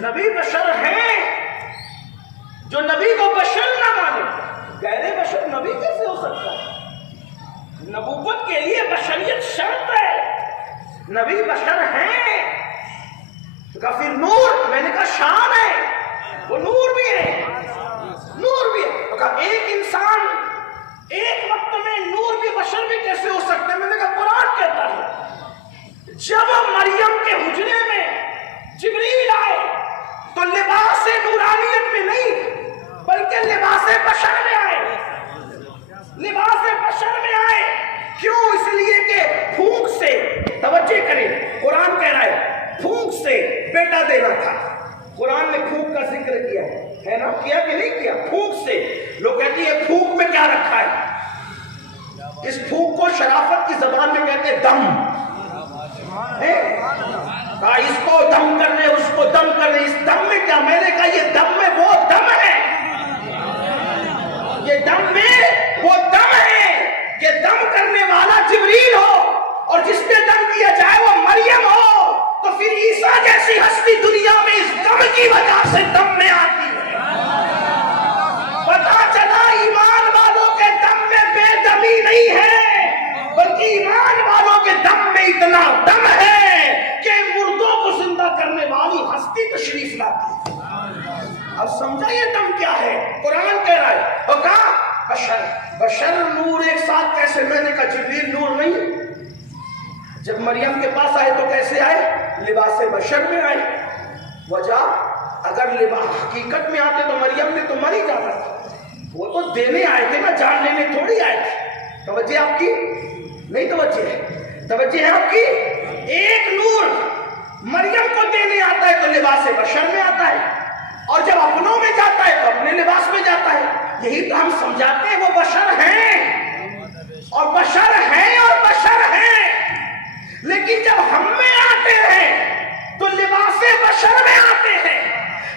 نبی بشر ہیں جو نبی کو بشر نہ مانے، غیر بشر نبی کیسے ہو سکتا ہے؟ نبوت کے لیے بشریت شرط ہے، نبی بشر ہیں۔ تو کہا پھر نور، میں نے کہا شان ہے، وہ نور بھی ہے، نور بھی ہے۔ تو کہا ایک انسان ایک وقت میں نور بھی بشر بھی کیسے ہو سکتے ہیں؟ میں نے کہا قرآن کہتا ہے جب مریم کے حجرے میں جبریل آئے تو لباس نورانیت میں نہیں بلکہ لباس بشر میں آئے، لباس بشر میں آئے۔ کیوں؟ اس لیے کہ پھونک سے، توجہ کریں، قرآن کہہ رہا ہے پھونک سے بیٹا دینا تھا۔ قرآن نے پھونک کا ذکر کیا ہے نا، کیا کہ نہیں کیا؟ پھونک سے۔ لوگ کہتے ہیں پھونک میں کیا رکھا ہے؟ اس پھونک کو شرافت کی زبان میں کہتے ہیں دم، کہا اس کو دم کرنے، اس کو دم کرنے، اس دم میں کیا؟ میں نے کہا یہ دم میں وہ دم ہے، یہ دم میں وہ دم ہے کہ دم کرنے والا جبریل ہو اور جس پہ دم کیا جائے وہ مریم ہو، تو پھر عیسیٰ جیسی ہستی دنیا میں اس دم کی وجہ سے دم میں آتی ہے۔ پتا چلا ایمان والوں کے دم میں بے دمی نہیں ہے، بلکہ ایمان والوں کے دم میں اتنا دم ہے کہ مردوں کو زندہ کرنے والی ہستی تشریف لاتی ہے۔ اب سمجھا یہ دم کیا ہے؟ قرآن کہہ رہا ہے، اور کہا بشر، بشر نور ایک ساتھ کیسے؟ میں نے کہا جبریل نور نہیں، جب مریم کے پاس آئے تو کیسے آئے؟ لباس بشر میں آئے۔ وجہ اگر حقیقت میں آتے تو مریم نے تو مر ہی جانا تھا، وہ تو دینے آئے تھے نا، جان لینے تھوڑی آئے تھے۔ توجہ آپ کی نہیں؟ توجہ ہے، توجہ ہے آپ کی؟ ایک نور مریم کو دینے آتا ہے تو لباس بشر میں آتا ہے، اور جب اپنوں میں جاتا ہے تو اپنے لباس میں جاتا ہے۔ یہی تو ہم سمجھاتے ہیں وہ بشر ہیں اور بشر ہیں اور بشر ہیں، لیکن جب ہم میں آتے ہیں تو لباس بشر میں آتے ہیں،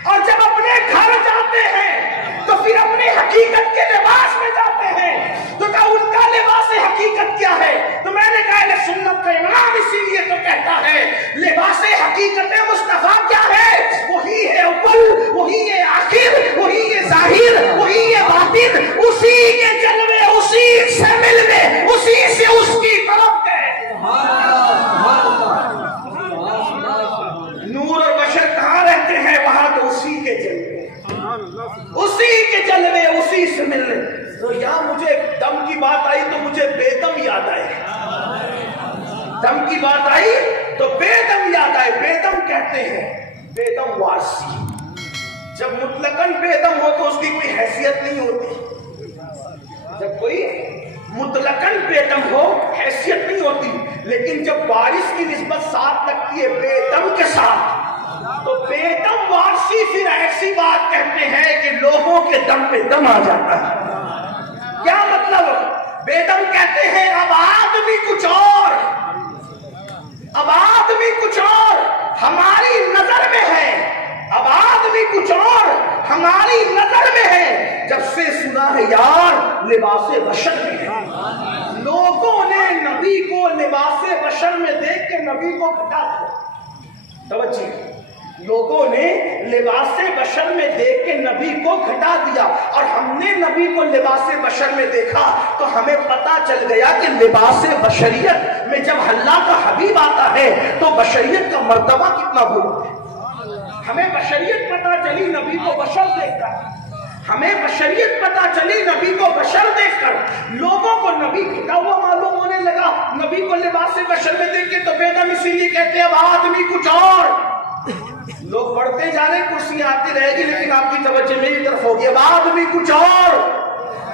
اور جب اپنے گھر جاتے ہیں تو پھر اپنے حقیقت کے لباس میں جاتے ہیں۔ تو کہا ان کا لباس حقیقت کیا ہے؟ تو میں نے کہا اہل سنت کا امام اسی لیے تو کہتا ہے لباس حقیقت مصطفیٰ کیا ہے؟ وہی ہے اول، وہی ہے آخر، وہی ہے ظاہر، وہی ہے باطن، اسی کے جلوے، اسی سے ملنے، اسی سے اس کی طرف گئے۔ نور اور بشر کہاں رہتے ہیں؟ وہاں تو اسی کے جلوے، اسی کے جلوے، اسی سے ملنے۔ تو یہاں مجھے دم کی بات آئی تو مجھے بے دم یاد آئے، دم کی بات آئی تو بے دم یاد آئے۔ بے دم کہتے ہیں بے دم وارسی، جب مطلقاً بے دم ہو تو اس کی کوئی حیثیت نہیں ہوتی، جب کوئی مطلقاً بے دم ہو حیثیت نہیں ہوتی، لیکن جب وارث کی نسبت ساتھ لگتی ہے بے دم کے ساتھ تو بے دم وارثی پھر ایسی بات کہتے ہیں کہ لوگوں کے دم پہ دم آ جاتا ہے۔ کیا مطلب؟ بے دم کہتے ہیں اب آدمی کچھ اور، اب آدمی کچھ اور ہماری نظر میں ہے، اب آدمی کچھ اور ہماری نظر میں ہے۔ جب سے سنا ہے یار لباس بشر میں ہے، لوگوں نے نبی کو لباس بشر میں دیکھ کے نبی کو گھٹا دیا۔ توجہ، لوگوں نے لباس بشر میں دیکھ کے نبی کو گھٹا دیا، اور ہم نے نبی کو لباس بشر میں دیکھا تو ہمیں پتا چل گیا کہ لباس بشریت میں جب اللہ کا حبیب آتا ہے تو بشریت کا مرتبہ کتنا بلند ہے۔ ہمیں بشریت پتا چلی نبی کو بشر دیکھ کر، ہمیں بشریت پتا چلی نبی کو بشر دیکھ کر۔ لوگوں کو نبی گھٹا ہوا معلوم ہونے لگا، نبی کو لباس بشر میں دیکھ کے تو بے دم اسی لیے کہتے ہیں اب آدمی کچھ اور۔ لوگ بڑھتے جا رہے، کرسی آتی رہے گی لیکن آپ کی توجہ میری طرف ہوگی، اب آدمی کچھ اور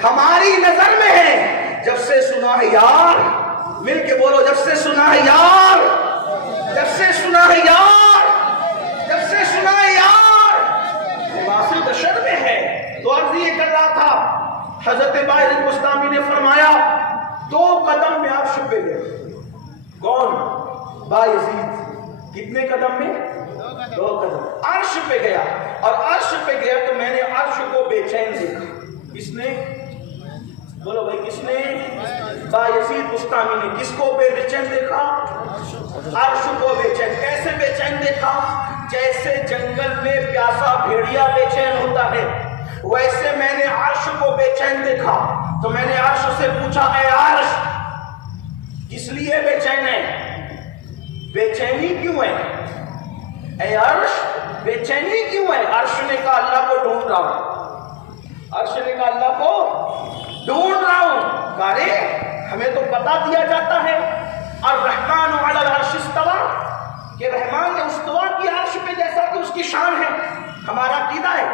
ہماری نظر میں ہے۔ جب سے سنا ہے یار، مل کے بولو، جب سے سنا ہے یار، جب سے سنا ہے یار، جب سے سنا ہے یار، لباس بشر میں ہے۔ تو عرض یہ کر رہا تھا، حضرت باعث مستعمی نے فرمایا 2 قدم میں آپ چھپے گئے۔ کون؟ باعزید۔ کتنے قدم میں؟ 2 قدم۔ عرش پہ گیا، اور عرش پہ گیا تو میں نے عرش کو بے چین دیکھا۔ کس نے؟ بولو بھائی کس نے؟ باعزید مستعمی نے۔ کس کو بے چین دیکھا؟ عرش کو بے چین۔ کیسے بے چین دیکھا؟ جیسے جنگل میں پیاسا بھیڑیا بے چین ہوتا ہے ویسے میں نے عرش کو بے چین دیکھا. تو میں نے عرش سے پوچھا اے عرش کس لیے بے چین ہے؟ بے چینی کیوں ہے؟ اے عرش بے چینی کیوں ہے؟ عرش نے کہا اللہ کو ڈھونڈ رہا ہوں. عرش نے کہا اللہ کو ڈھونڈ رہا ہوں. کہا ہمیں تو بتا دیا جاتا ہے الرحمن علی العرش استوى کہ رحمان نے استوا کی عرش پہ جیسا کہ اس کی شان ہے. ہمارا عقیدہ ہے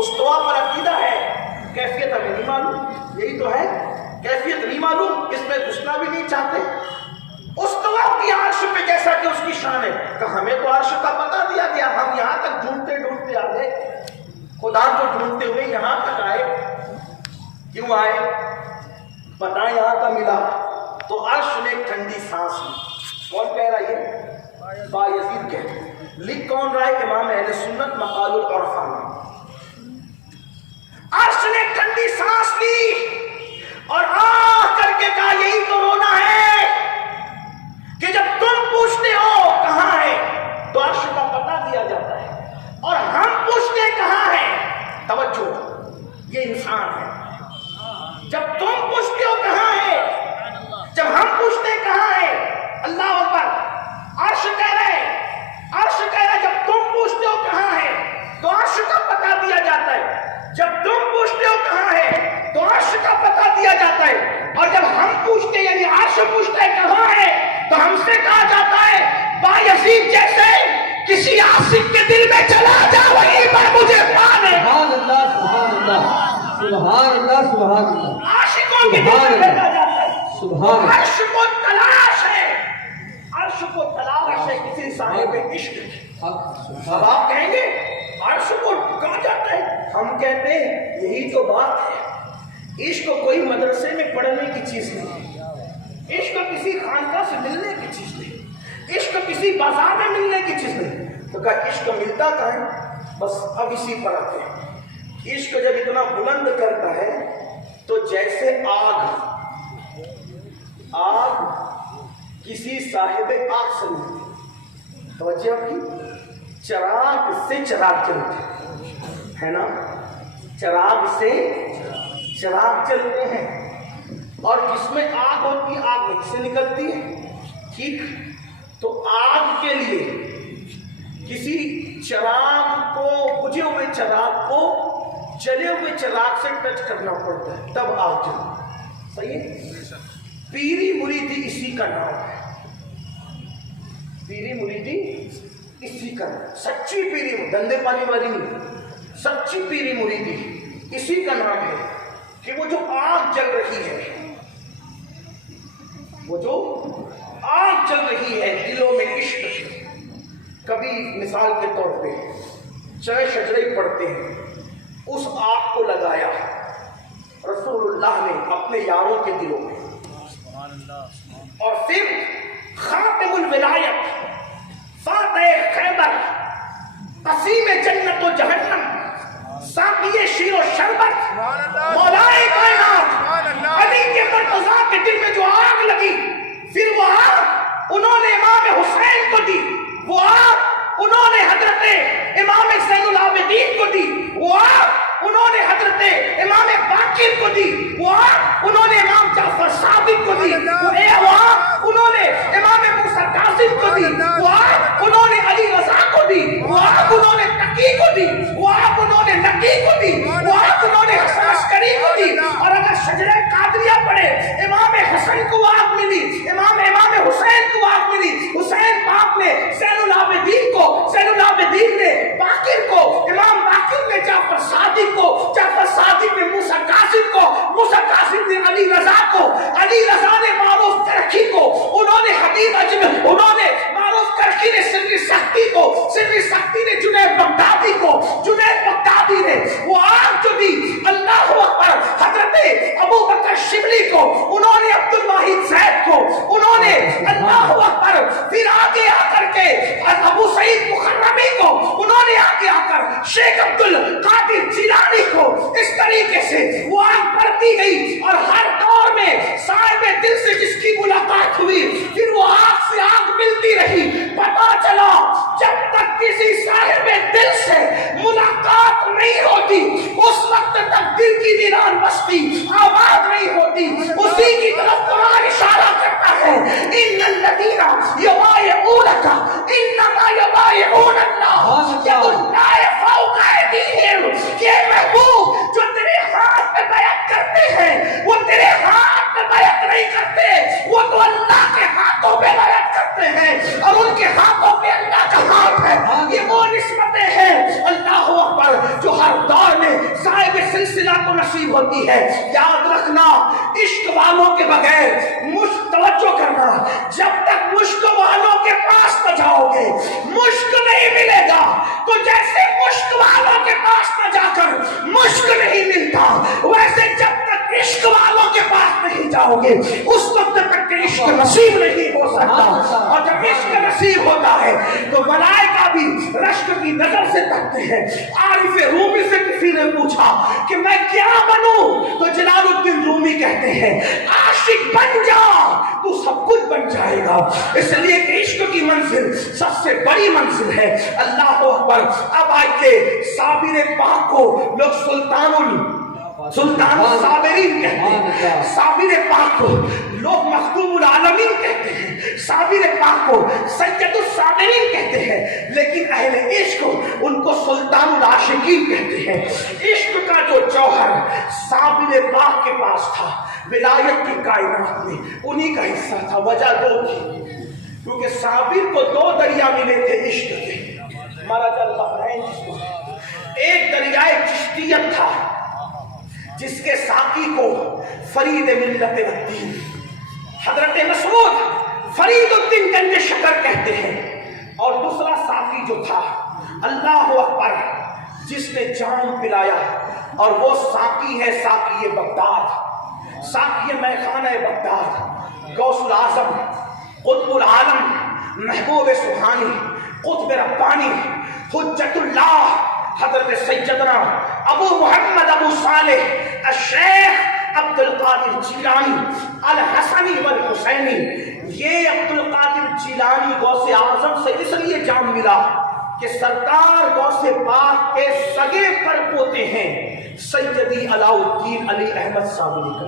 استوا پر عقیدہ ہے, کیفیت ہمیں نہیں معلوم. یہی تو ہے کیفیت نہیں معلوم, اس میں گھسنا بھی نہیں چاہتے. استوا کی عرش پہ جیسا کہ اس کی شان ہے. کہ ہمیں تو عرش کا پتہ دیا گیا, ہم یہاں تک ڈھونڈتے ڈھونڈتے آ گئے, خدا کو ڈھونڈتے ہوئے یہاں تک آئے. کیوں آئے؟ پتہ یہاں کا ملا. تو عرش نے ٹھنڈی سانس لی. کون کہہ رہا ہے؟ بایزید کہہ رہا. لکھ کون رہا ہے؟ امام اہل سنت مقال العرفان. عرش نے ٹھنڈی سانس لی اور آہ کر کے کہا یہی تو رونا ہے کہ جب تم پوچھتے ہو کہاں ہے تو عرش کا پتہ دیا جاتا ہے, اور ہم پوچھتے کہاں ہے. توجہ, یہ انسان ہے. جب تم پوچھتے ہو کہاں ہے, جب ہم پوچھتے کہاں ہے, اللہ اکبر. عرش کہہ رہے, عرش کہہ رہا ہے جب تم پوچھتے ہو کہاں ہے تو عرش کا پتہ دیا جاتا ہے. جب تم پوچھتے ہو کہاں ہے تو عرش کا پتہ دیا جاتا ہے, اور جب ہم پوچھتے یعنی عرش پوچھتا ہے کہاں ہے تو ہم سے کہا جاتا ہے بایزید جیسے کسی عاشق کے دل میں چلا جا وہیں پر مجھے پانے. سبحان اللہ سبحان اللہ سبحان اللہ سبحان اللہ. عاشقوں کے دل میں بھیجا جاتا ہے. سبحان اللہ. عرش کو تلاش ہے, عرش کو تلاش ہے کسی صاحب عشق کی. اب آپ کہیں گے عرش کو کہا جاتا ہے, ہم کہتے ہیں یہی تو بات ہے. عشق کوئی مدرسے میں پڑھنے کی چیز نہیں, عشق کسی خانقاہ سے ملنے کی چیز نہیں, عشق کسی بازار میں ملنے کی چیز نہیں. تو کہا عشق ملتا کہاں ہے؟ بس اب اسی پر آتے ہیں. عشق جب اتنا بلند کرتا ہے تو جیسے آگ کسی صاحب آگ سے ملتی. توجہ آپ کی, چراغ سے چراغ چلتے ہے نا, چراغ سے چراغ چلتے ہیں, اور جس میں آگ ہوتی ہے آگ وہیں سے نکلتی ہے. ٹھیک, تو آگ کے لیے کسی چراغ کو, بجھے ہوئے چراغ کو جلے ہوئے چراغ سے ٹچ کرنا پڑتا ہے تب آگ جلتی. صحیح ہے. پیری مریدی اسی کا نام ہے. پیری مریدی اسی کا نام, سچی پیری, گندے پانی والی نہیں, سچی پیری مریدی اسی کا نام ہے کہ وہ جو آگ جل رہی ہے, وہ جو آگ جل رہی ہے دلوں میں عشق کی. کبھی مثال کے طور پہ چائے شجرے پڑھتے ہیں, اس آگ کو لگایا رسول اللہ نے اپنے یاروں کے دلوں میں, اور پھر خاتم الولایت فاتح خیبر قسیم جنت و جہنم ساقی شیر و شربت مولائے کائنات علی کے مرتضیٰ کے دل میں جو آگ لگی, پھر وہ آگ انہوں نے امام حسین کو دی, وہ آگ انہوں نے حضرت امام زین العابدین کو دی, وہ آگ انہوں نے حضرت امام باقر کو دی, وہ آگ انہوں نے امام جعفر صادق کو دی, وہ آگ انہوں نے امام موسیٰ کاظم کو دی, وہ آگ انہوں نے علی رضا کو دی, وہ آگ انہوں نے تقی کو دی, وہ آگ انہوں نے نقی کو دی, وہ آگ انہوں نے حسن عسکری کو دی. اور اگر شجرہ قادریہ پڑھے امام حسن کو آگ ملی, امام حسین کو آگ ملی, حسین پاک نے زین العابدین کو, زین العابدین نے باقر کو, امام باقر نے جعفر صادق کو, جعفر صادق نے موسیٰ کاظم کو, موسیٰ کاظم نے علی رضا کو, علی رضا نے معروف کرخی کو, انہوں نے حبیب اجمل, انہوں نے معروف کرخی نے سری سختی کو, سری سختی نے جنید بغدادی کو, جنید بغدادی نے وہ آگ جو دی اللہ اکبر حضرت ابو بکر شبلی کو, انہوں نے عبد الواحد زید کو, انہوں نے اللہ اکبر پھر آگے آ کر کے ابو سعید مخرمی کو, انہوں نے آگے آ کر شیخ عبد القادر جیلانی کو, اس طریقے سے وہ آگ بڑھتی گئی. اور ہر دور میں صاحب دل سے جس کی ملاقات ہوئی پھر وہ آگ سے آگ ملتی رہی. پتا چلا جب تک کسی پر بستی، آواز نہیں ہوتی، اسی کی طرف قرآن اشارہ کرتا ہے، ان الذین یبایعونک انما یبایعون اللہ ید اللہ فوق ایدیہم۔ یہ محبوب جو تیرے ہاتھ میں بیعت کرتے ہیں وہ تیرے ہاتھ میں بیعت نہیں کرتے، وہ تو اللہ کے ہاتھوں میں بیعت کرتے ہیں، اور ان کے ہاتھوں پہ اللہ کا ہاتھ ہے۔ یہ وہ نسبتیں ہیں اللہ اکبر جو ہر دور میں صاحب سلسلہ کو نصیب ہوتی ہے۔ یاد رکھنا، عشق والوں کے بغیر مشک، توجہ کرنا، جب تک مشک والوں کے پاس نہ جاؤ گے مشک نہیں ملے گا، تو جیسے مشک والوں کے پاس نہ جا کر مشک نہیں ملتا، ویسے جب تک عشق والوں کے پاس نہیں جاؤ گے اس وقت تک عشق نصیب نہیں ہو سکتا۔ اور جب عشق نصیب ہوتا ہے تو ملائکہ بھی رشک کی نظر سے تکتے ہیں۔ عارف رومی سے کسی نے پوچھا کہ میں کیا بنوں، تو جلال الدین رومی کہتے ہیں عاشق بن جا تو سب کچھ بن جائے گا، اس لیے کہ عشق کی منزل سب سے بڑی منزل ہے۔ اللہ اکبر۔ اب آئیے صابر پاک کو لوگ سلطان صابرین کہتے ہیں، صابر پاک کو لوگ مخدوم العالمین کہتے ہیں، صابر پاک کو سید الصابرین کہتے ہیں، لیکن اہل عشق ان کو سلطان العاشقین کہتے ہیں۔ عشق کا جو جوہر صابر پاک کے پاس تھا ولایت کی کائنات میں انہی کا حصہ تھا۔ وجہ دو تھی، کیونکہ صابر کو دو دریا ملے تھے عشق کے، مرج البحرین جس کو، ایک دریائے چشتیت تھا جس کے ساقی کو فرید ملت الدین حضرت مسعود فرید الدین گنج شکر کہتے ہیں، اور دوسرا ساقی جو تھا اللہ اکبر جس نے جام پلایا، اور وہ ساقی ہے ساقی بغداد، ساقی میخانہ بغداد، غوث العظم، قطب العالم، محبوب سبحانی، قطب ربانی، حجت اللہ حضرت سیدنا ابو محمد ابو صالح الشیخ عبد القادر جیلانی الحسنی والحسینی۔ یہ عبد القادر جیلانی غوث اعظم سے اس لیے جام ملا کہ سرکار غوث پاک کے سگے پر پوتے ہیں سیدی علاء الدین علی احمد صابری کا۔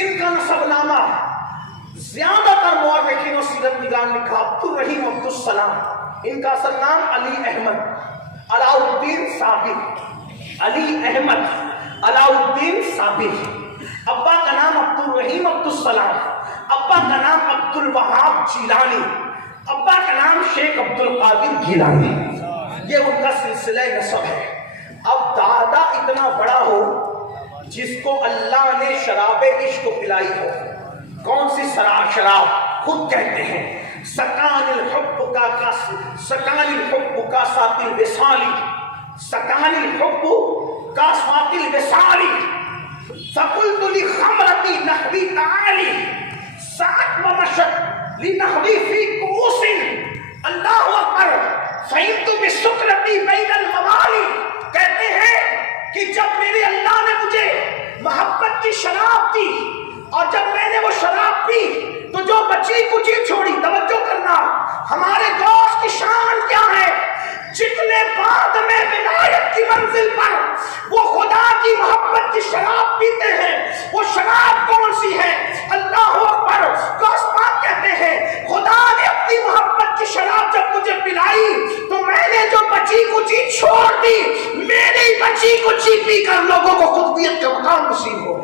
ان کا نسب نامہ زیادہ تر مورخین و سیرت نگاران لکھا عبد الرحیم عبد السلام، ان کا اصل نام علی احمد علاء الدین صابر، علی احمد علاء الدین صابر، ابا کا نام عبد الرحیم عبد السلام، ابا کا نام عبد الوہاب جیلانی، ابا کا نام شیخ عبد القادر گیلانی۔ یہ ان کا سلسلہ نسب ہے۔ اب دادا اتنا بڑا ہو جس کو اللہ نے شراب عشق پلائی ہو، کون سی شراب؟ خود کہتے ہیں سکان الحب کا ساقی الوصالی، سکان الحب کا ساقی الوصالی، فقلت لخمرتی نحوی تعالی ساعت ومشت لنحوی فی کوس، اللہ اکبر، فہمت بسکرتی بین الموالی۔ کہتے ہیں کہ جب میرے اللہ نے مجھے محبت کی شراب دی اور جب میں نے وہ شراب پی تو جو بچی کچی چھوڑی، توجہ کرنا، ہمارے دوست کی شان کیا ہے، جتنے بعد میں ولایت کی منزل پر وہ خدا کی محبت کی شراب پیتے ہیں، وہ شراب کون سی ہے؟ اللہ اکبر۔ غوث پاک کہتے ہیں خدا نے اپنی محبت کی شراب جب مجھے پلائی تو میں نے جو بچی کچی چھوڑ دی، میری بچی کچی پی کر لوگوں کو قطبیت کے مقام نصیب ہو۔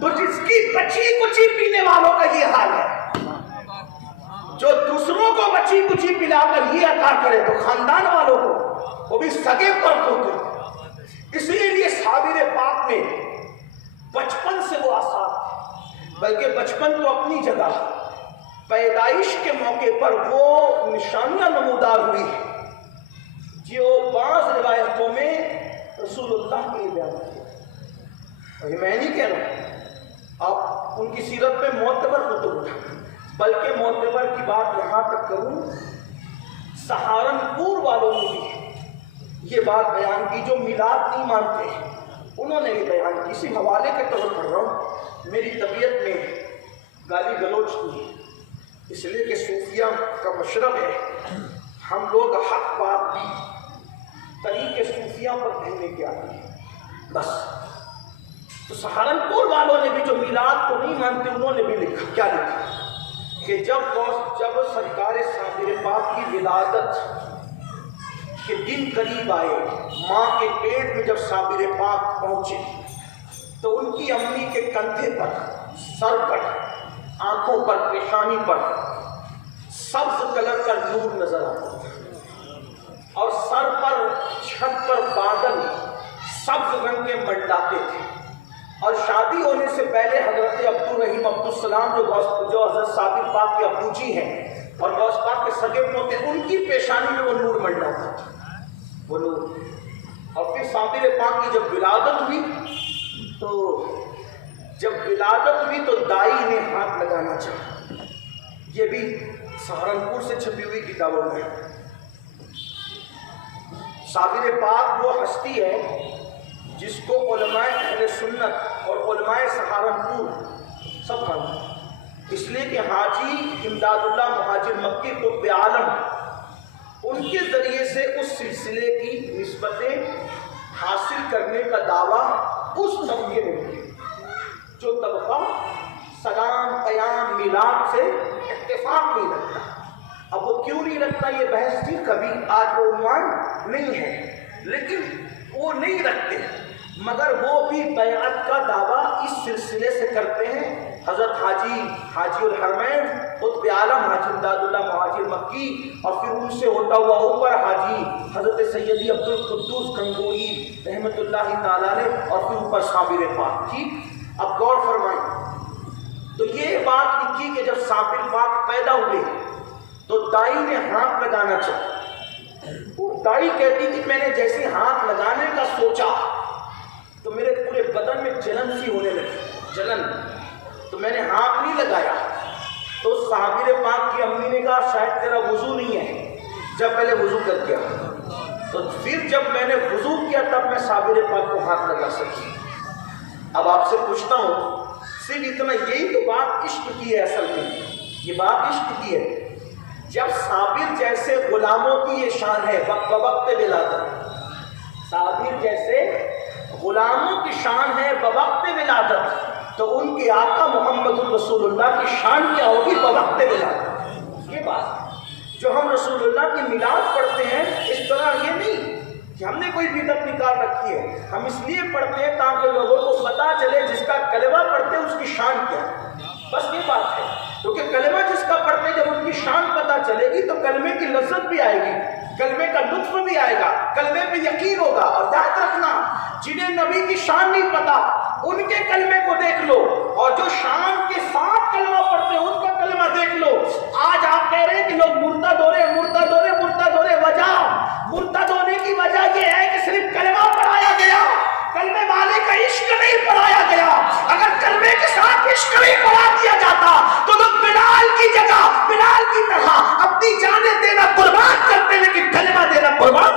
تو جس کی بچی کچی پینے والوں کا یہ حال ہے، جو دوسروں کو بچی کچی پلا کر یہ عطا کرے تو خاندان والوں کو وہ بھی سگے پر ہوتے۔ اسی لیے صابر پاک میں بچپن سے وہ آسان تھے، بلکہ بچپن تو اپنی جگہ، پیدائش کے موقع پر وہ نشانیاں نمودار ہوئی جو بعض روایتوں میں رسول اللہ کے لیے بیان کی۔ اور یہ میں نہیں کہہ رہا، آپ ان کی سیرت میں معتبر کتب اٹھا، بلکہ معتبر کی بات یہاں تک کروں، سہارنپور والوں نے بھی یہ بات بیان کی جو میلاد نہیں مانتے ہیں، انہوں نے بھی بیان کی۔ اسی حوالے کے طور پر رہا ہوں، میری طبیعت میں گالی گلوچ کی، اس لیے کہ صوفیہ کا مشرب ہے، ہم لوگ حق بات بھی طریقے صوفیہ پر کہنے کے آتے ہیں، بس تو سہارنپور والوں نے بھی جو میلاد کو نہیں مانتے انہوں نے بھی لکھا، کیا لکھا کہ جب سرکار صابر پاک کی ولادت کے دن قریب آئے، ماں کے پیٹ میں جب صابر پاک پہنچے تو ان کی امی کے کندھے پر، سر پر، آنکھوں پر، پیشانی پر سبز کلر کا نور نظر آتا تھا، اور سر پر، چھت پر بادل سبز رنگ کے منڈلاتے تھے، اور شادی ہونے سے پہلے حضرت عبدالرحیم عبدالسلام جو حضرت صابر پاک کے ابو جی ہیں اور غوث پاک کے سگے پوتے، ان کی پیشانی میں وہ نور منڈلاتا تھا، وہ نور۔ اور پھر صابر پاک کی جب ولادت ہوئی تو دائی نے ہاتھ لگانا چاہا، یہ بھی سہارنپور سے چھپی ہوئی کتابوں میں۔ صابر پاک وہ ہستی ہے جس کو علماء اہل سنت اور علماء سہارنپور سب مانتے ہیں، اس لیے کہ حاجی امداد اللہ مہاجر مکی قطب عالم ان کے ذریعے سے اس سلسلے کی نسبتیں حاصل کرنے کا دعویٰ اس طبقے میں کیا جو طبقہ سلام، قیام، میلاد سے اتفاق نہیں رکھتا۔ اب وہ کیوں نہیں رکھتا یہ بحث تھی، کبھی آج وہ عنوان نہیں ہے، لیکن وہ نہیں رکھتے، مگر وہ بھی بیعت کا دعویٰ اس سلسلے سے کرتے ہیں۔ حضرت حاجی الحرمین قطب عالم حاجی امداد اللہ مہاجر مکی، اور پھر ان سے ہوتا ہوا اوپر حاجی حضرت سیدی عبدالقدوس گنگوئی رحمۃ اللہ تعالیٰ نے، اور پھر اوپر صابر پاک۔ ٹھیک، اب غور فرمائیں، تو یہ بات لکھی کہ جب صابر پاک پیدا ہوئے تو دائی نے ہاتھ لگانا چاہا۔ دائی کہتی تھی میں نے جیسے ہاتھ لگانے کا سوچا تو میرے پورے بدن میں جلن سی ہونے لگی، جلن، تو میں نے ہاتھ نہیں لگایا۔ تو صابر پاک کی امی نے کہا شاید تیرا وضو نہیں ہے، جب پہلے وضو کر کے آ۔ تو پھر جب میں نے وضو کیا تب میں صابر پاک کو ہاتھ لگا سکی۔ اب آپ سے پوچھتا ہوں، صرف اتنا یہی تو بات عشق کی ہے، اصل میں یہ بات عشق کی ہے۔ جب صابر جیسے غلاموں کی یہ شان ہے بوقت ولادت، صابر جیسے غلاموں کی شان ہے بوقت ولادت، تو ان کے آقا محمد رسول اللہ کی شان کیا ہوگی بوقت ولادت۔ یہ بات جو ہم رسول اللہ کی میلاد پڑھتے ہیں، اس طرح یہ نہیں کہ ہم نے کوئی بدعت نکال رکھی ہے، ہم اس لیے پڑھتے ہیں تاکہ لوگوں کو پتہ چلے جس کا کلمہ پڑھتے ہیں اس کی شان کیا ہے، بس یہ بات ہے۔ کیونکہ کلمہ جس کا پڑھتے ہیں جب ان کی شان پتہ چلے گی تو کلمے کی لذت بھی آئے گی، کلمے کا لطف بھی آئے گا، کلمے پہ یقین ہوگا۔ اور یاد رکھنا، جنہیں نبی کی شان نہیں پتہ ان کے کلمے کو دیکھ لو، اور جو شان کے ساتھ کلمہ پڑھتے ہیں ان کا کلمہ دیکھ لو۔ آج آپ کہہ رہے ہیں کہ لوگ مرتد ہو رہے، مرتد ہو رہے، مرتد ہو رہے، وجہ مرتد ہونے کی وجہ یہ ہے کہ صرف کلمہ پڑھایا گیا، کلمے والے کا عشق نہیں پڑھایا گیا۔ اگر کلمے کے ساتھ عشق نہیں پڑھا دیا جاتا تو لوگ بلال کی جگہ، بلال کی طرح اپنی جانیں دینا قربان کرتے، لیکن کلمہ دینا قربان،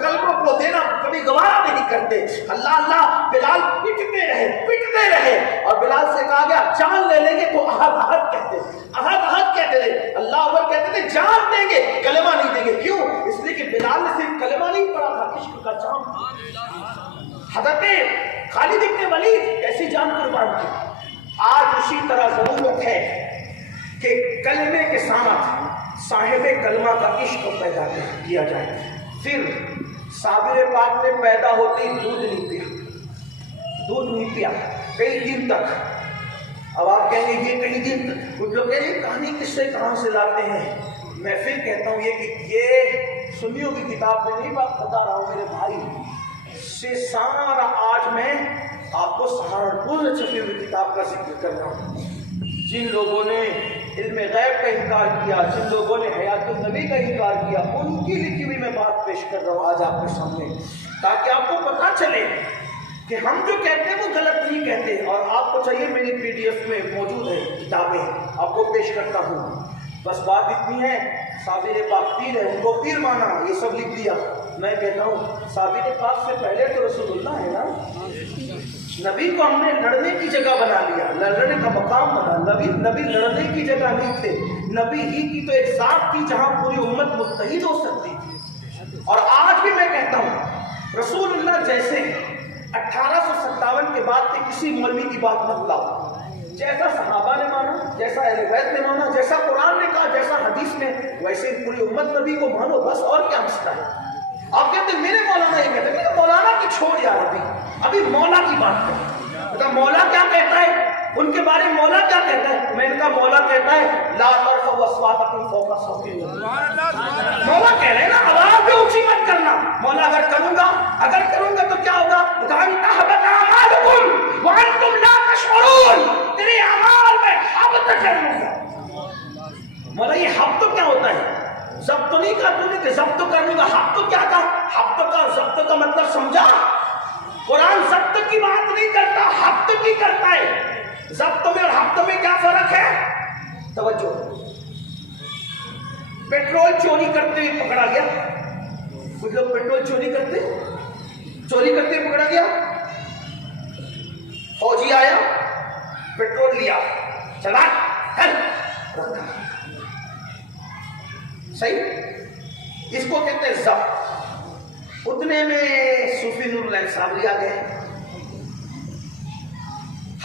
کلمہ کو دینا کبھی گوارا نہیں کرتے۔ اللہ اللہ، بلال پٹتے رہے، اور بلال سے کہا گیا جان لے لیں گے تو احد احد کہتے، احد احد کہتے تھے، اللہ اکبر کہتے تھے، جان دیں گے کلمہ نہیں دیں گے۔ کیوں؟ اس لیے کہ بلال نے صرف کلمہ نہیں پڑھا تھا، عشق کا جام۔ حضرت خالد ابن ولید کیسی جان قربان کی۔ آج اسی طرح ضرورت ہے کہ کلمے کے ساتھ صاحب کلمہ کا عشق پیدا کیا جائے۔ پھر صابر پاک نے پیدا ہوتے ہی دودھ نہیں پیا کئی دن تک۔ اب آپ کہیں گے یہ کئی دن تک، کچھ لوگ کہیں گے کہانی کس سے کہاں سے لاتے ہیں۔ میں پھر کہتا ہوں یہ کہ یہ سنیوں کی کتاب میں نہیں بات بتا رہا ہوں میرے بھائی، سے سارا آج میں آپ کو سہارنپور سے چھپی ہوئی کتاب کا ذکر کر رہا ہوں۔ جن لوگوں نے علم غیب کا انکار کیا، جن لوگوں نے حیات النبی کا انکار کیا، ان کی لکھی ہوئی میں بات پیش کر رہا ہوں آج آپ کے سامنے، تاکہ آپ کو پتہ چلے کہ ہم جو کہتے ہیں وہ غلط نہیں کہتے۔ اور آپ کو چاہیے میری PDF میں موجود ہے کتابیں، آپ کو پیش کرتا ہوں۔ بس بات اتنی ہے، صابر پاک پیر ہے، ان کو پیر مانا، یہ سب لکھ دیا۔ میں کہتا ہوں صابر پاک سے پہلے تو رسول اللہ ہے نا، نبی کو ہم نے لڑنے کی جگہ بنا لیا، لڑنے کا مقام بنا۔ نبی لڑنے کی جگہ نہیں تھے، نبی ہی کی تو ایک ذات تھی جہاں پوری امت متحد ہو سکتی تھی۔ اور آج بھی میں کہتا ہوں رسول اللہ جیسے 1857 کے بعد کے کسی مولوی کی بات مت لاؤ. جیسا صحابہ نے مانا, جیسا اہل بیت نے مانا, جیسا قرآن نے کہا, جیسا حدیث نے, ویسے پوری امت نبی کو مانو بس. اور کیا مسئلہ ہے؟ آپ کہتے ہیں میرے مولانا یہ کہتے ہیں, مولانا کی چھوڑ یار, ابھی مولا کی بات کریں. مولا کیا کہتا ہے, ان کے بارے میں مولا کیا کہتا ہے؟ میں ان کا مولا کہتا ہے لا ترفعوا اصواتکم فوق صوت النبی. مولا کہہ رہے ہیں نا آواز بھی اونچی مت کرنا. مولا اگر کروں گا تو کیا ہوگا؟ ان تحبط اعمالکم وانتم لا تشعرون. تیرے اعمال میں حبط کروں گا. مولا یہ حبط کیا ہوتا ہے؟ ضبط تو نہیں کہا تم نے کہ ضبط کر لوں گا. حبط کیا تھا؟ حبط کا ضبط کا مطلب سمجھا؟ قرآن ضبط کی بات نہیں کرتا, حبط کی کرتا ہے. ضبط میں اور حبط میں کیا فرق ہے؟ توجہ. پیٹرول چوری کرتے ہوئے پکڑا گیا. کچھ لوگ پیٹرول چوری کرتے ہوئے پکڑا گیا. فوجی آیا, پیٹرول لیا, چلا رکھا. صحیح, اس کو کہتے ہیں ضبط. اتنے میں صوفی نور الانصاری آ گئے,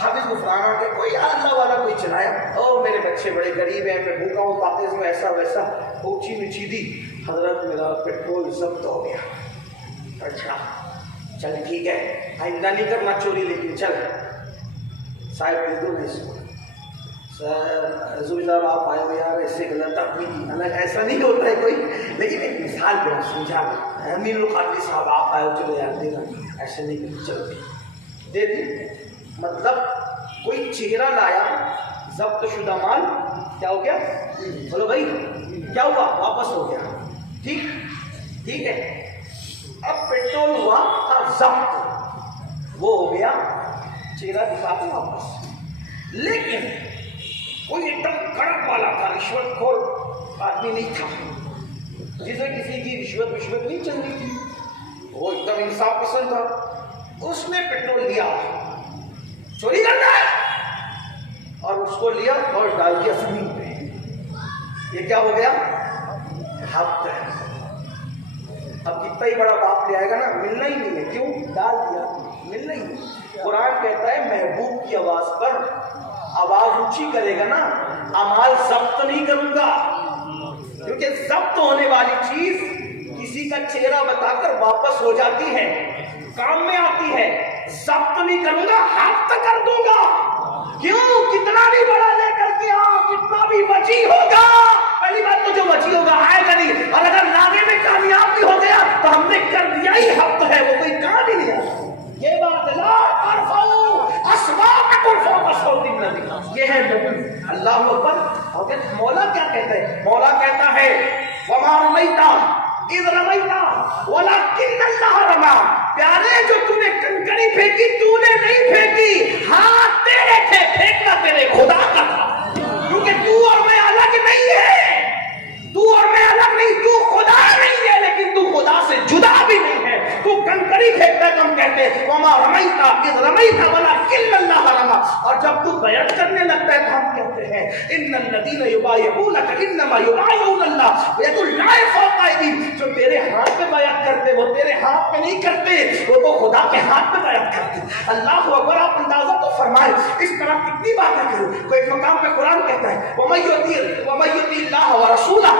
حافظ غفران آ گئے, کوئی اللہ والا کوئی چلایا. او میرے بچے بڑے غریب ہیں, میں بھوکا ہوں, پاکستان میں ایسا ویسا, اونچی نیچی دی. حضرت میرا پیٹرول ضبط ہو گیا. اچھا چل ٹھیک ہے, آئندہ نہیں کرنا چوری, لیکن چل صاحب کہہ دو. نہیں سو صاحب آپ آئے ہوئے یار, ایسے غلط آدمی الگ ایسا نہیں ہوتا ہے کوئی, لیکن ایک مثال پہ سمجھا. امیر القادری صاحب آپ آئے ہو, چلو یار دے رہا, ایسے نہیں کرتے, چلو دے دی. مطلب کوئی چہرہ لایا, ضبط شدہ مال کیا ہو گیا؟ بولو بھائی کیا ہوا؟ واپس ہو گیا. ٹھیک ہے. اب پیٹرول ہوا تھا ضبط, وہ ہو گیا, چہرہ دکھا کے واپس. لیکن کوئی ایک دم کڑک والا تھا, رشوت خور آدمی نہیں تھا, جسے کسی کی رشوت نہیں چلنی تھی, وہ ایک دم انصاف پسند تھا. اس نے پیٹرول لیا, چوری کرنا ہے, اور اس کو لیا اور ڈال دیا زمین پہ. یہ کیا ہو گیا؟ حبط ہے. اب کتنا ہی بڑا باپ لے آئے گا نا, ملنا ہی نہیں ہے. کیوں؟ ڈال دیا, ملنا ہی نہیں. قرآن کہتا ہے محبوب کی آواز پر آواز اونچی کرے گا نا, اعمال ضبط نہیں کروں گا. کیونکہ ضبط ہونے والی چیز کسی کا چہرہ بتا کر واپس ہو جاتی ہے, کام میں آتی ہے. ضبط نہیں کروں گا, حبط کر دوں گا. کیوں؟ کتنا بھی بڑا لے کر کے کتنا بھی وجی ہوگا, پہلی بات تو جو وجی ہوگا آئے گا نہیں, اور اگر لانے میں کامیاب بھی ہو گیا تو ہم نے کر دیا ہی حبط ہے, وہ کوئی کام ہی نہیں ہے. یہ بات لا ترفعوا اصواتکم فوق صوت النبی, یہ ہے نبی. اللہ اکبر. اور مولا کیا کہتا ہے؟ مولا کہتا ہے وما رمیت اذ رمیت ولکن اللہ رمی. پیارے جو تو نے کنکری پھینکی, تو نے نہیں پھینکی, ہاتھ تیرے تھے, پھینکنا تیرے خدا کا تھا. کیونکہ تو اور میں الگ نہیں ہے, تو اور میں الگ نہیں, تو خدا نہیں ہے لیکن تو خدا سے جدا بھی نہیں ہے. تو کنکری پھینکتا ہے تو ہم کہتے ہیں وما رمیت اذ رمیت ولکن اللہ رمی. اور جب تو بیعت کرنے لگتا ہے تو ہم کہتے ہیں ان الذین یبایعونک انما یبایعون اللہ ید اللہ فوق ایدیہم. جو تیرے ہاتھ پہ بیعت کرتے وہ تیرے ہاتھ پہ نہیں کرتے, وہ تو خدا کے ہاتھ پہ بیعت کرتے. اللہ اکبر. آپ اندازہ تو فرمائیں, اس طرح کتنی باتیں کرو. کوئی ایک مقام پہ قرآن کہتا ہے ومن یطیع اللہ ورسولہ,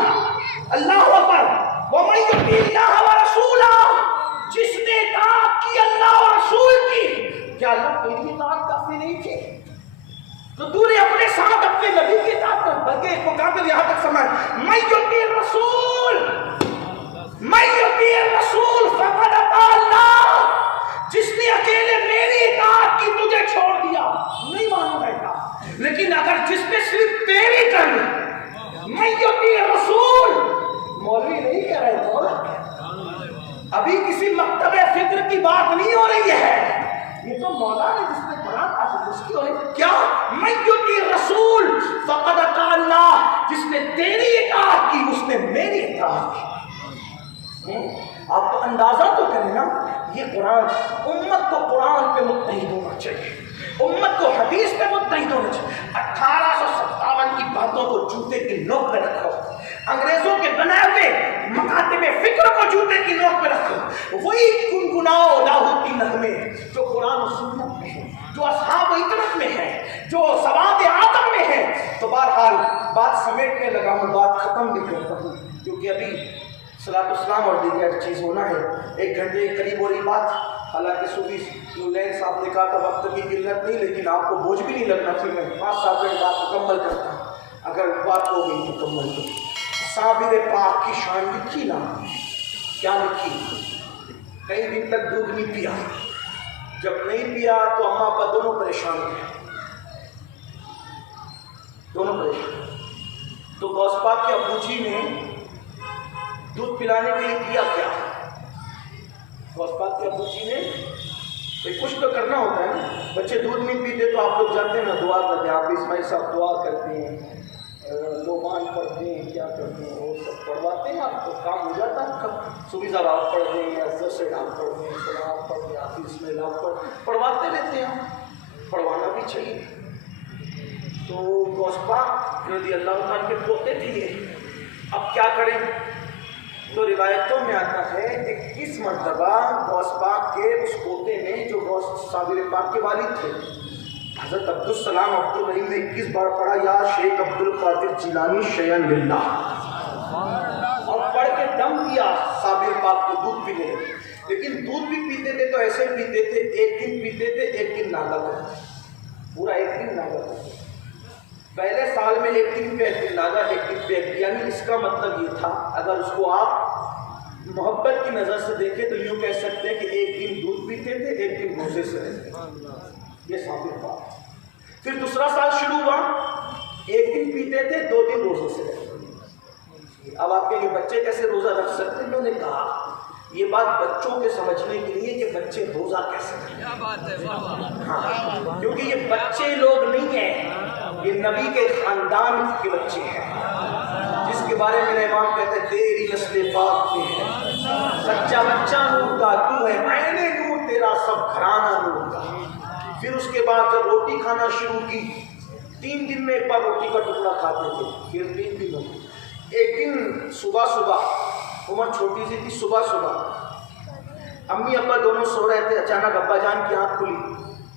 اللہ اکبر, ومن یطیع اللہ ورسولہ, جس نے اطاعت کی اللہ اور رسول کی. کیا اللہ تیری اطاعت کافی نہیں تھی تو تو نے اپنے ساتھ اپنے نبی کی اطاعت کر. بلکہ ایک مقام پہ یہاں تک فرمایا من یطیع الرسول, من یطیع الرسول فقد اطاع اللہ. جس نے اکیلے میری اطاعت کی, تجھے چھوڑ دیا, نہیں مانوں گا. لیکن اگر جس نے صرف تیری کر لی, من یطیع الرسول, مولوی نہیں کہہ رہے, مولا ابھی کسی مکتب فکر کی بات نہیں ہو رہی ہے, یہ تو مولا نے جس نے قرآن حاصل اس کی ہو رہی. کیا؟ من یطیع الرسول فقد اطاع اللہ. جس نے تیری اطاعت کی اس نے میری اطاعت کی. آپ تو اندازہ تو کریں نا, یہ قرآن, امت کو قرآن پہ متحد ہونا چاہیے, امت کو حدیث پہ متحد ہونا چاہیے. 1857 کی باتوں کو جوتے کے نوک پہ رکھو. انگریزوں کے بنائے ہوئے مکاتب فکر کو جوتے کی نوک پہ رکھو، وہی گنگناؤ لاہور کی نغمے جو قرآن و سنت میں ہے، جو اصحاب عطرت میں ہے، جو سواد آدم میں ہے۔ تو بہرحال بات سمیٹنے لگا ہوں، بات ختم بھی کرتا ہوں، کیونکہ ابھی صلاۃ السلام اور دیگر چیز ہونا ہے، 1 گھنٹے کے قریب ہو رہی بات۔ حالانکہ صوفی نورلین صاحب نے کہا تھا وقت کی قلت نہیں، لیکن آپ کو بوجھ بھی نہیں لگنا چاہیے، میں 5-7 منٹ بات مکمل کرتا ہوں، اگر بات ہو گئی تو مکمل کرتا۔ صابر پاک کی شان لکھی نا، کیا لکھی؟ کئی دن تک دودھ نہیں پیا، جب نہیں پیا تو اماں ابا دونوں پریشان تھے، دونوں پریشان۔ تو غوث پاک کے ابو جی نے دودھ پلانے کے لیے کیا کیا؟ غوث پاک کے ابو جی نے کچھ تو کرنا ہوتا ہے نا، بچے دودھ نہیں پیتے تو آپ لوگ جانتے ہیں نا، دعا کرتے ہیں، آپ اسماعیل صاحب دعا کرتے ہیں، لوبان پڑھتے ہیں، کیا کرتے ہیں، وہ سب پڑھواتے ہیں، آپ کو کام ہو جاتا ہے آپ کا۔ صوفی صاحب آپ پڑھ دیں یا زسر آپ پڑھ دیں، سلام آپ پڑھ دیں، آپ اسماعیل آپ پڑھواتے رہتے ہیں، پڑھوانا بھی چاہیے۔ تو غوث پاک رضی اللہ عنہ کے پوتے تھے یہ، اب کیا کریں؟ تو روایتوں میں آتا ہے 21 مرتبہ غوث پاک کے اس پوتے نے، جو غوث صابر پاک کے والد تھے، حضرت عبدالسلام عبدالرحیم نے 21 بار پڑھا یا شیخ عبدالقادر جیلانی شیئن للہ، اور پڑھ کے دم دیا صابر پاک کو دودھ پینے لگے۔ لیکن دودھ بھی پیتے تھے تو ایسے پیتے تھے، 1 دن پیتے تھے 1 دن ناگا کرتے، پورا 1 دن ناگا کرتے، پہلے سال میں 1 دن پہ 1 دن ناگا 1 دن پہ 1 دن، یعنی اس کا مطلب یہ تھا، اگر اس کو آپ محبت کی نظر سے دیکھیں تو یوں کہہ سکتے ہیں کہ 1 دن دودھ پیتے تھے 1 دن روزے سے رہتے تھے، یہ صابر پاک۔ پھر دوسرا سال شروع ہوا، 1 دن پیتے تھے 2 دن روزے سے رہتے تھے۔ اب آپ کے بچے کیسے روزہ رکھ سکتے ہیں؟ میں نے کہا یہ بات بچوں کے سمجھنے کے لیے کہ بچے روزہ کیسے رکھیں، ہاں، کیونکہ یہ بچے لوگ نہیں ہیں، یہ نبی کے خاندان کے بچے ہیں، جس کے بارے میں امام کہتے ہیں تیری نسل پاک میں ہے، سچا بچہ نور کا تو ہے، میں نے نور تیرا سب گھرانہ نور کا۔ پھر اس کے بعد جب روٹی کھانا شروع کی، 3 دن میں 1 بار روٹی کا ٹکڑا کھاتے تھے، پھر 3 دن میں 1 دن صبح، عمر چھوٹی سی تھی، صبح امی ابا دونوں سو رہے تھے، اچانک ابا جان کی آنکھ کھلی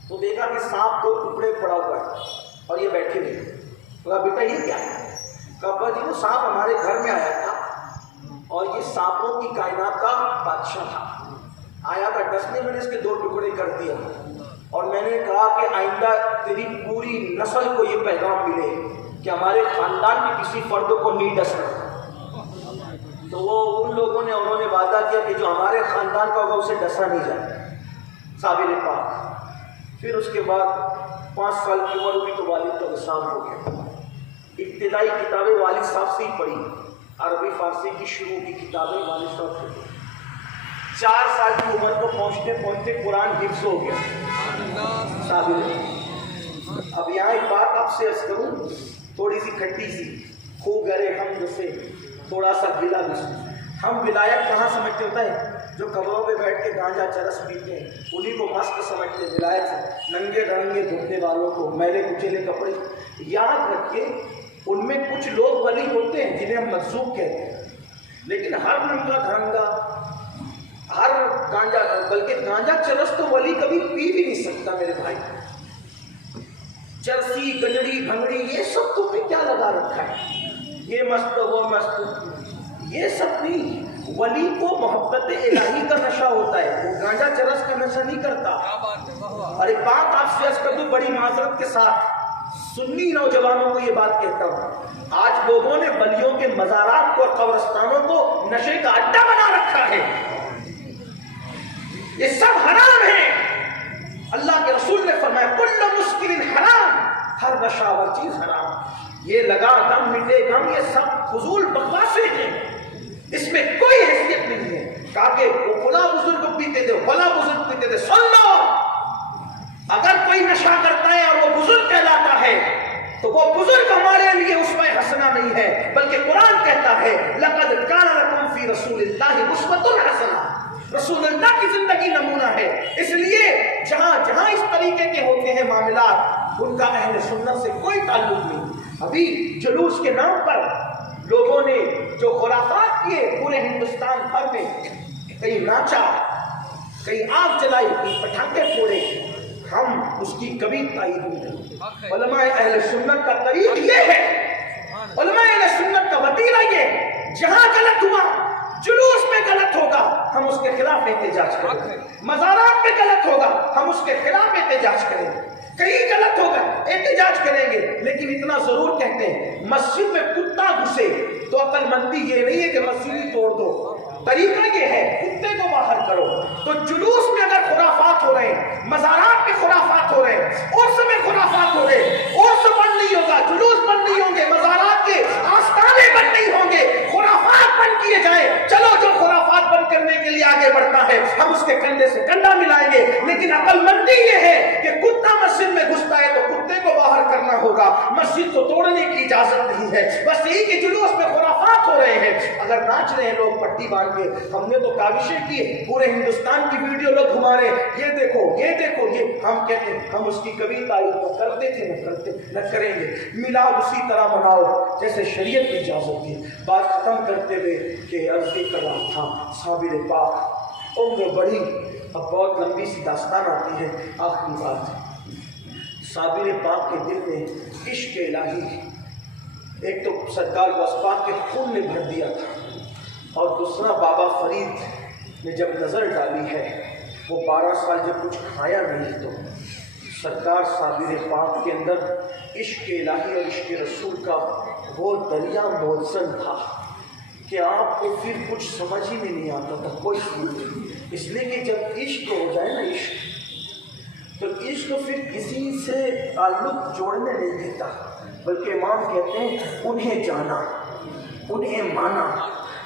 تو دیکھا کہ سانپ 2 ٹکڑے پڑا ہوا ہے اور یہ بیٹھے ہوئے۔ کہا بیٹا یہ کیا ہے؟ کہا ابا جی وہ سانپ ہمارے گھر میں آیا تھا اور یہ سانپوں کی کائنات کا بادشاہ تھا، آیا تھا ڈسنے، میں نے اس کے 2 ٹکڑے کر دیا، اور میں نے کہا کہ آئندہ تیری پوری نسل کو یہ پیغام ملے کہ ہمارے خاندان کے کسی فرد کو نہیں ڈسنا۔ تو وہ ان لوگوں نے، انہوں نے وعدہ کیا کہ جو ہمارے خاندان کا ہوگا اسے ڈسا نہیں جائے، صابر پاک۔ پھر اس کے بعد 5 سال کی عمر ہوئی تو والد کا وصال ہو گیا۔ ابتدائی کتابیں والد صاحب سے ہی پڑھی، عربی فارسی کی شروع کی کتابیں والد صاحب سے پڑھی۔ 4 سال کی عمر کو پہنچتے پہنچتے قرآن حفظ ہو گیا صابر۔ اب یہاں ایک بات آپ سے عرض کروں، تھوڑی سی کھٹی سی، خو گرے ہم جیسے تھوڑا سا گلا بھی، ہم ولایت کہاں سمجھتے ہوتا ہے؟ جو قبروں پہ بیٹھ کے گانجا چرس پیتے ہیں انہیں کو مست سمجھتے ولایت سے، ننگے ڈھنگے گھومنے والوں کو، میلے کچیلے کپڑے۔ یاد رکھیے ان میں کچھ لوگ ولی ہوتے ہیں جنہیں ہم مجذوب کہتے ہیں، لیکن ہر ننگا دھرنگا، ہر گانجا، بلکہ گانجا چرس تو ولی کبھی پی بھی نہیں سکتا میرے بھائی۔ چرسی، گجڑی، بھنگڑی، یہ سب تو کیا لگا رکھا ہے، یہ مست وہ مست، یہ سب نہیں۔ ولی کو محبت الہی کا نشہ ہوتا ہے، وہ گانجا چرس کا نشہ نہیں کرتا۔ اور ایک بات آپ سے عرض کر دوں بڑی معذرت کے ساتھ، سنی نوجوانوں کو یہ بات کہتا ہوں، آج لوگوں نے ولیوں کے مزارات کو اور قبرستانوں کو نشے کا اڈا بنا رکھا ہے، یہ سب حرام ہے۔ اللہ کے رسول نے فرمایا کل مسکر حرام، ہر نشاور چیز حرام۔ یہ لگا دم مٹے غم، یہ سب فضول بکواسیں ہیں، اس میں کوئی حیثیت نہیں ہے۔ کہا کہ وہ فلاں بزرگ پیتے تھے، فلاں بزرگ پیتے تھے، سن لو، اگر کوئی نشہ کرتا ہے اور وہ بزرگ کہلاتا ہے تو وہ بزرگ ہمارے لیے اسوہ حسنہ نہیں ہے، بلکہ قرآن کہتا ہے لقد کان لکم فی رسول اللہ اسوۃ حسنہ، رسول اللہ کی زندگی نمونہ ہے۔ اس لیے جہاں جہاں اس طریقے کے ہوتے ہیں معاملات، ان کا اہل سنت سے کوئی تعلق نہیں۔ ابھی جلوس کے نام پر لوگوں نے جو خرافات کیے پورے ہندوستان بھر میں، کہیں ناچا، کہیں آگ جلائی، کہیں پٹاخے پھوڑے، ہم اس کی کبھی تائید نہیں کرتے۔ علماء اہل سنت کا طریق یہ ہے، علماء اہل سنت کا وتیرہ یہ، جہاں غلط ہوا، جلوس میں غلط ہوگا ہم اس کے خلاف احتجاج کریں گے، مزارات میں غلط ہوگا ہم اس کے خلاف احتجاج کریں گے، کہیں غلط ہوگا احتجاج کریں گے، لیکن اتنا ضرور کہتے ہیں مسجد میں کتا گھسے تو عقل مندی یہ نہیں ہے کہ مسجد ہی توڑ دو، طریقہ یہ ہے کتے کو باہر کرو۔ تو جلوس میں اگر خرافات ہو رہے ہیں، مزارات میں خرافات ہو رہے ہیں، عرس میں خرافات ہو رہے ہیں، عرس بند نہیں ہوگا، جلوس بند نہیں ہوں گے، مزارات کے آستانے بند نہیں ہوں گے، خرافات بند کیے جائیں۔ چلو جو خرافات بند کرنے کے لیے آگے بڑھتا ہے ہم اس کے کندھے سے کنڈا ملائیں گے، لیکن عقل مندی یہ ہے کہ کتا مسجد میں گھستا ہے تو کتے کو باہر کرنا ہوگا، مسجد کو توڑنے کی اجازت نہیں ہے۔ بس یہی کہ جلوس میں خرافات ہو رہے ہیں، اگر ناچ رہے ہیں لوگ پٹی باندھ کے، ہم نے تو کاوشیں کی، پورے ہندوستان کی ویڈیو لوگ گھما رہے ہیں، یہ دیکھو یہ دیکھو، یہ ہم کہتے ہیں ہم اس کی کبھی تعریف نہ کرتے تھے نہ کریں گے۔ میلاد اسی طرح مناؤ جیسے شریعت کی اجازت دی۔ بات ختم کرتے ہوئے کہ عرض کر رہا تھا، صابر پاک عمر بڑی، اب بہت لمبی سی داستان آتی ہے، آخری بات، صابر پاک کے دل میں عشق الہی، ایک تو سرکار غوث پاک کے خون نے بھر دیا تھا، اور دوسرا بابا فرید نے جب نظر ڈالی ہے، وہ 12 سال جب کچھ کھایا نہیں تو سرکار صابر پاک کے اندر عشق الہی اور عشق رسول کا وہ دریا موزن تھا کہ آپ کو پھر کچھ سمجھ ہی میں نہیں آتا تھا، کوئی سمجھ، اس لیے کہ جب عشق ہو جائے نا عشق، تو عشق پھر کسی سے تعلق جوڑنے نہیں دیتا، بلکہ امام کہتے ہیں انہیں جانا، انہیں مانا،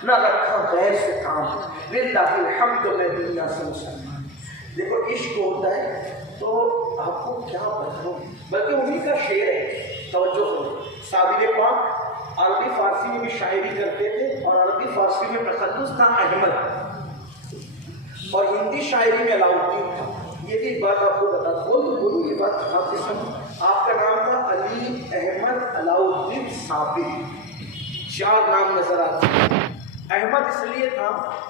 نہ رکھا غیر سے کام، للہ الحمد میں دنیا سے مسلمان۔ دیکھو عشق ہوتا ہے تو آپ کو کیا بتاؤں، بلکہ انہیں کا شعر ہے، توجہ کرو، صابر پاک عربی فارسی میں بھی شاعری کرتے تھے، اور عربی فارسی میں تخلص تھا احمد، اور ہندی شاعری میں علاؤالدین تھا۔ یہ بھی بات آپ کو بتا دوں، بولو یہ بات آپ کے سامنے، آپ کا نام تھا علی احمد علاؤالدین صابر، 4 نام نظر آتے ہیں۔ احمد اس لیے تھا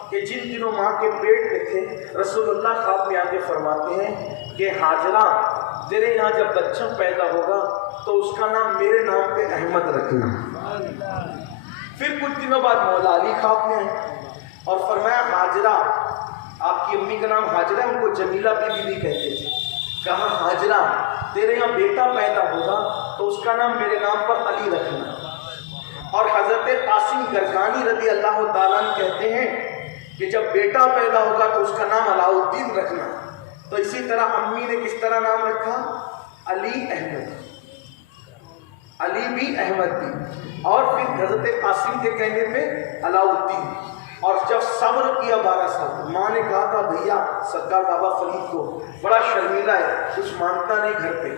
کہ جن دنوں ماں کے پیٹ میں تھے، رسول اللہ خواب میں آ کے فرماتے ہیں کہ ہاجرہ تیرے یہاں جب بچہ پیدا ہوگا تو اس کا نام میرے نام پہ احمد رکھنا۔ پھر کچھ دنوں بعد مولا علی خواب میں آئے اور فرمایا ہاجرہ، آپ کی امی کا نام ہاجرہ، ان کو جمیلہ بی بی کہتے تھے، کہا ہاجرہ تیرے یہاں بیٹا پیدا ہوگا تو اس کا نام میرے نام پر علی رکھنا۔ اور حضرت قاسم گرگانی رضی اللہ تعالیٰ عنہ کہتے ہیں کہ جب بیٹا پیدا ہوگا تو اس کا نام علاؤالدین رکھنا۔ تو اسی طرح امی نے کس طرح نام رکھا؟ علی احمد، علی بھی احمد بھی، اور پھر حضرت قاسم کے کہنے پہ علاؤالدین۔ اور جب صبر کیا 12 سال، ماں نے کہا تھا بھیا سرکار بابا فرید کو بڑا شرمیلا ہے، کچھ مانگتا نہیں گھر پہ،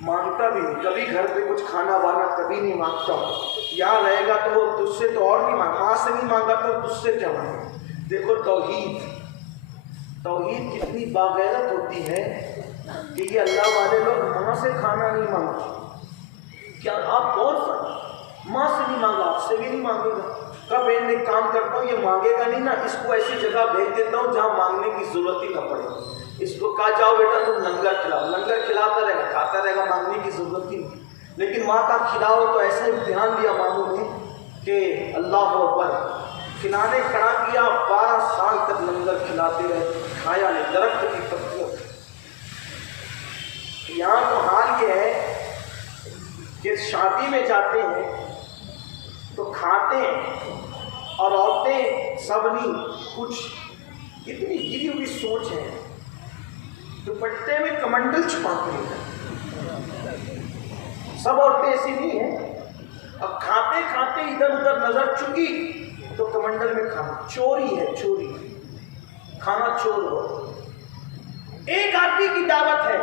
مانگتا بھی نہیں، کبھی گھر پہ کچھ کھانا وانا کبھی نہیں مانگتا، یہاں رہے گا تو تجھ سے تو اور نہیں مانگا، ماں سے نہیں مانگا تو تجھ سے کیا مانگا۔ دیکھو توحید کتنی باغیرت ہوتی ہے کہ یہ اللہ والے لوگ ماں سے کھانا نہیں مانگتے۔ کیا آپ غور فرمائیں، ماں سے نہیں مانگا، آپ سے بھی نہیں مانگے گا۔ کب ایک کام کرتا ہوں، یہ مانگے گا نہیں نا، اس کو ایسی جگہ بھیج دیتا ہوں جہاں مانگنے کی ضرورت ہی نہ پڑے، اس کو کہا جاؤ بیٹا تم لنگر کھلاؤ، لنگر کھلاتا رہے گا، کھاتا رہے گا، مانگنے کی ضرورت ہی نہیں۔ لیکن ماں کا کھلاؤ تو ایسا امتحان لیا ماموں نے کہ اللہ اکبر، کھلانے کھڑا کیا، 12 سال تک لنگر کھلاتے رہے، کھایا نہیں، درخت کی پتیوں۔ یہاں تو حال یہ ہے کہ شادی میں جاتے ہیں تو کھاتے ہیں، اور عورتیں سب نہیں، کچھ اتنی گری ہوئی سوچ ہے، دوپٹے میں کمنڈل چھپا کے ہیں، سب عورتیں ایسی نہیں ہیں۔ اب کھاتے کھاتے ادھر ادھر نظر چکی تو کمنڈل میں کھانا، چوری ہے، چوری، کھانا چور ہو۔ ایک آدمی کی دعوت ہے،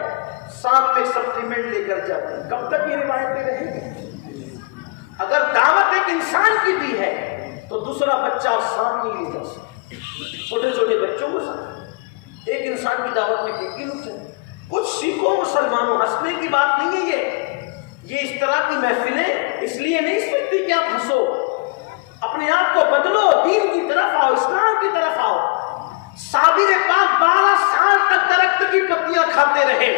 ساتھ میں سپلیمنٹ لے کر جاتے ہیں، کب تک یہ روایتیں رہیں گی؟ اگر دعوت ایک انسان کی دی ہے تو دوسرا بچہ ساتھ نہیں لے جا سکتا، چھوٹے چھوٹے بچوں کو ساتھ، ایک انسان کی دعوت میں کن لوگ ہیں؟ کچھ سیکھو مسلمانوں، ہنسنے کی بات نہیں ہے یہ اس طرح کی محفلیں اس لیے نہیں سمجھتی کہ آپ ہنسو، اپنے آپ کو بدلو، دین کی طرف آؤ، اسلام کی طرف آؤ۔ صابر پاک 12 سال تک درخت کی پتیاں کھاتے رہے۔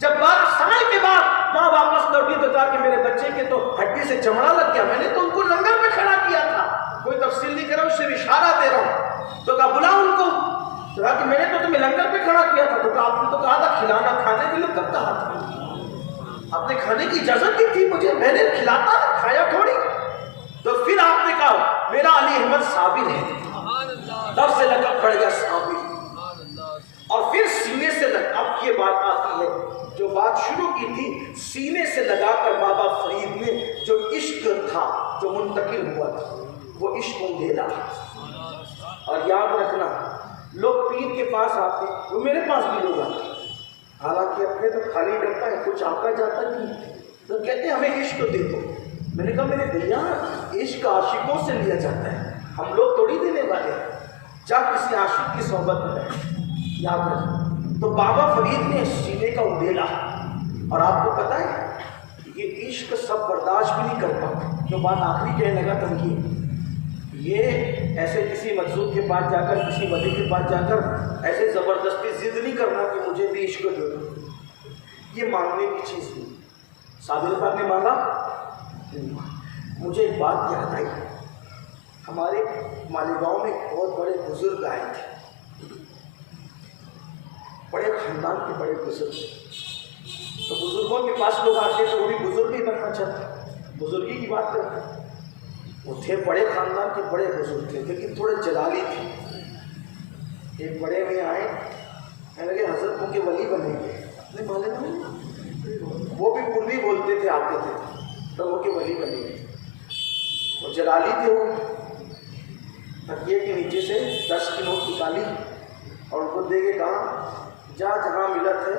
جب 12 سال کے بعد ماں واپس لوٹی تو کہا کہ میرے بچے کے تو ہڈی سے چمڑا لگ گیا، میں نے تو ان کو لنگر پہ کھڑا کیا تھا، کوئی تفصیل نہیں کر رہا ہوں، صرف اشارہ دے رہا ہوں۔ تو کہا بلاؤ ان کو، تو کہا کہ میں نے تو تمہیں لنگر پہ کھڑا کیا تھا، تو کہا آپ نے تو کہا تھا کھلانا، کھانے کے لیے کب کہا تھا؟ آپ نے کھانے کی اجازت دی تھی مجھے، میں نے کھلاتا کھایا تھوڑی۔ تو پھر آپ نے کہا میرا علی احمد صابر ہے، تب سے لقب پڑ گیا صابر۔ اور پھر سینے سے اب یہ بات آتی ہے جو بات شروع کی تھی، سینے سے لگا کر بابا فرید نے جو عشق تھا جو منتقل ہوا تھا وہ عشق اندھیرا۔ اور یاد رکھنا لوگ پیر کے پاس آتے، وہ میرے پاس بھی لوگ آتے، حالانکہ اپنے تو خالی ڈبہ ہے، کچھ آتا جاتا نہیں، تو کہتے ہیں ہمیں عشق دے دو۔ میں نے کہا میرے بھیا عشق عاشقوں سے لیا جاتا ہے، ہم لوگ توڑی دینے والے ہیں، جا کسی عاشق کی صحبت میں رہے۔ یاد رکھنا تو بابا فرید نے سینے کا اندھیرا، اور آپ کو پتہ ہے یہ عشق سب برداشت بھی نہیں کرتا۔ جو بات آخری کہنے لگا تنقید، یہ ایسے کسی مجذوب کے پاس جا کر، کسی ولی کے پاس جا کر ایسے زبردستی ضد نہیں کرنا کہ مجھے بھی عشق دے دو، یہ مانگنے کی چیز نہیں۔ صابر پاک نے مانگا، مجھے ایک بات یاد آئی، ہمارے مالیگاؤں میں بہت بڑے بزرگ آئے تھے، بڑے خاندان کے بڑے بزرگ، تو بزرگوں کے پاس لوگ آتے تو وہ بھی بزرگ ہی بننا چاہتے، بزرگی کی بات کرتے، وہ تھے بڑے خاندان کے بڑے بزرگ تھے لیکن تھوڑے جلالی تھے۔ ایک بڑے میں آئے، کہنے لگے حضرت ان کے ولی بنے گے، وہ بھی اردو بولتے تھے، آتے تھے، تو وہ کے ولی بنے گے۔ وہ جلالی تھے، وہ تکیے کے نیچے سے 10 کی نوٹ نکالی اور ان کو دے کے کہا جا جہاں ملت ہے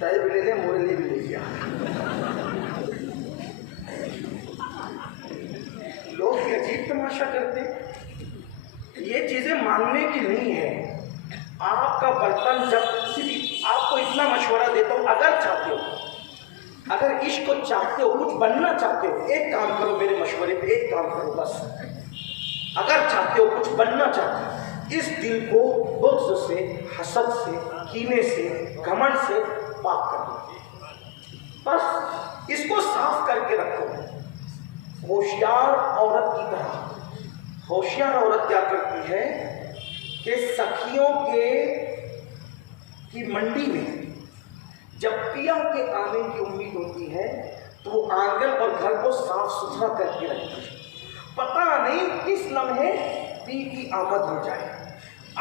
ٹائے بھی لے لے، مورے لیے بھی لے گیا۔ لوگ عجیب تماشا کرتے، یہ چیزیں مانگنے کی نہیں ہے۔ آپ کا برتن جب صرف آپ کو اتنا مشورہ دیتا ہوں، اگر چاہتے ہو، اگر عشق کو چاہتے ہو، کچھ بننا چاہتے ہو، ایک کام کرو میرے مشورے پہ، ایک کام کرو بس، اگر چاہتے ہو کچھ بننا چاہتے ہو، اس دل کو بغض سے، حسد سے، کینے سے، گھمنڈ سے پاک کر دو، بس اس کو صاف کر کے رکھو۔ ہوشیار عورت کی طرح، ہوشیار عورت کیا کرتی ہے کہ سخیوں کی منڈی میں جب پیا کے آنے کی امید ہوتی ہے تو وہ آنگن اور گھر کو صاف ستھرا کر کے رکھتی ہے، پتہ نہیں کس لمحے پی کی آمد ہو جائے۔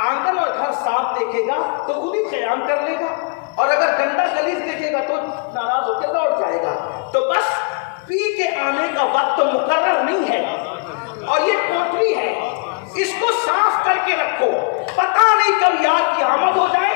آنگن اور گھر صاف دیکھے گا تو خود ہی قیام کر لے گا، اور اگر گندا گلیز دیکھے گا تو ناراض ہو کے لوٹ جائے گا۔ تو بس پی کے آنے کا وقت تو مقرر نہیں ہے، اور یہ کوٹری ہے، اس کو صاف کر کے رکھو، پتہ نہیں کب یاد کی آمد ہو جائے۔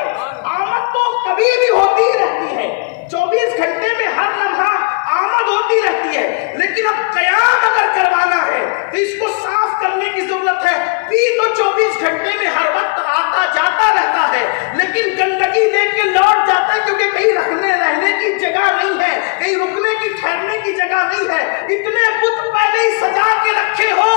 آمد تو کبھی بھی ہوتی ہی رہتی ہے، 24 گھنٹے میں ہر لمحہ آمد ہوتی رہتی ہے، لیکن اب قیام اگر کروانا ہے تو اس کو صاف کرنے کی ضرورت ہے۔ پی تو 24 گھنٹے میں ہر وقت آتا جاتا رہتا ہے، لیکن گندگی دیکھ کے لوٹ جاتا ہے، کیونکہ کہیں رہنے کی جگہ نہیں ہے، کہیں رکنے کی ٹھہرنے کی جگہ نہیں ہے۔ اتنے بت پہلے ہی سجا کے رکھے ہو